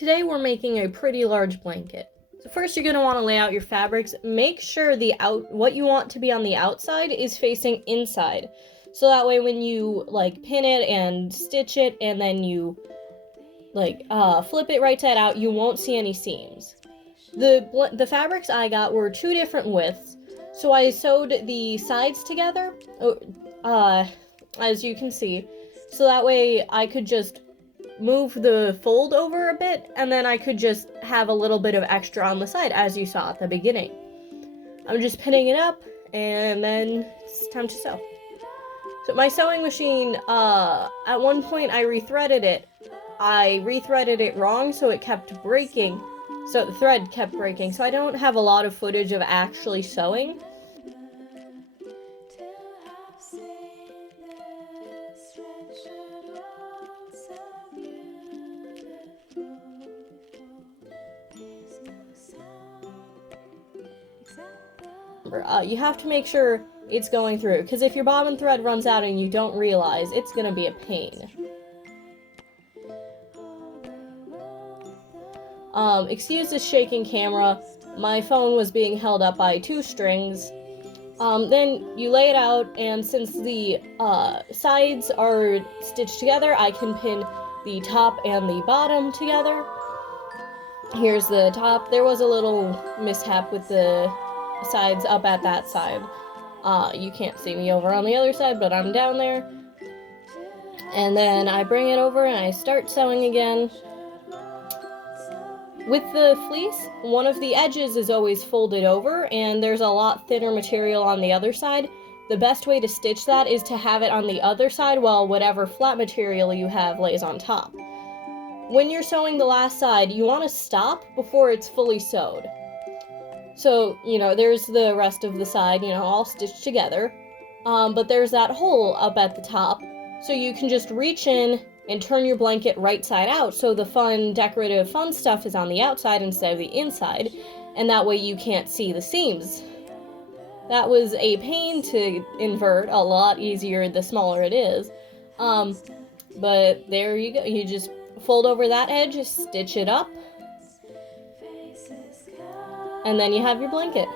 Today we're making a pretty large blanket. So first you're going to want to lay out your fabrics. Make sure what you want to be on the outside is facing inside. So that way when you pin it and stitch it and then you flip it right side out, you won't see any seams. The fabrics I got were 2 different widths. So I sewed the sides together, as you can see. So that way I could just move the fold over a bit, and then I could just have a little bit of extra on the side, as you saw at the beginning. I'm just pinning it up, and then it's time to sew. So my sewing machine, at one point I rethreaded it. I rethreaded it wrong, so it kept breaking. So the thread kept breaking, so I don't have a lot of footage of actually sewing. You have to make sure it's going through, because if your bobbin thread runs out and you don't realize, it's going to be a pain. Excuse this shaking camera. My phone was being held up by 2 strings. Then you lay it out, and since the sides are stitched together, I can pin the top and the bottom together. Here's the top. There was a little mishap with the sides up at that side. You can't see me over on the other side, but I'm down there. And then I bring it over and I start sewing again. With the fleece, one of the edges is always folded over, and there's a lot thinner material on the other side. The best way to stitch that is to have it on the other side while whatever flat material you have lays on top. When you're sewing the last side, you want to stop before it's fully sewed. So, there's the rest of the side, all stitched together. But there's that hole up at the top, so you can just reach in and turn your blanket right side out, so the fun, decorative, fun stuff is on the outside instead of the inside, and that way you can't see the seams. That was a pain to invert, a lot easier the smaller it is. But there you go. You just fold over that edge, stitch it up, and then you have your blanket.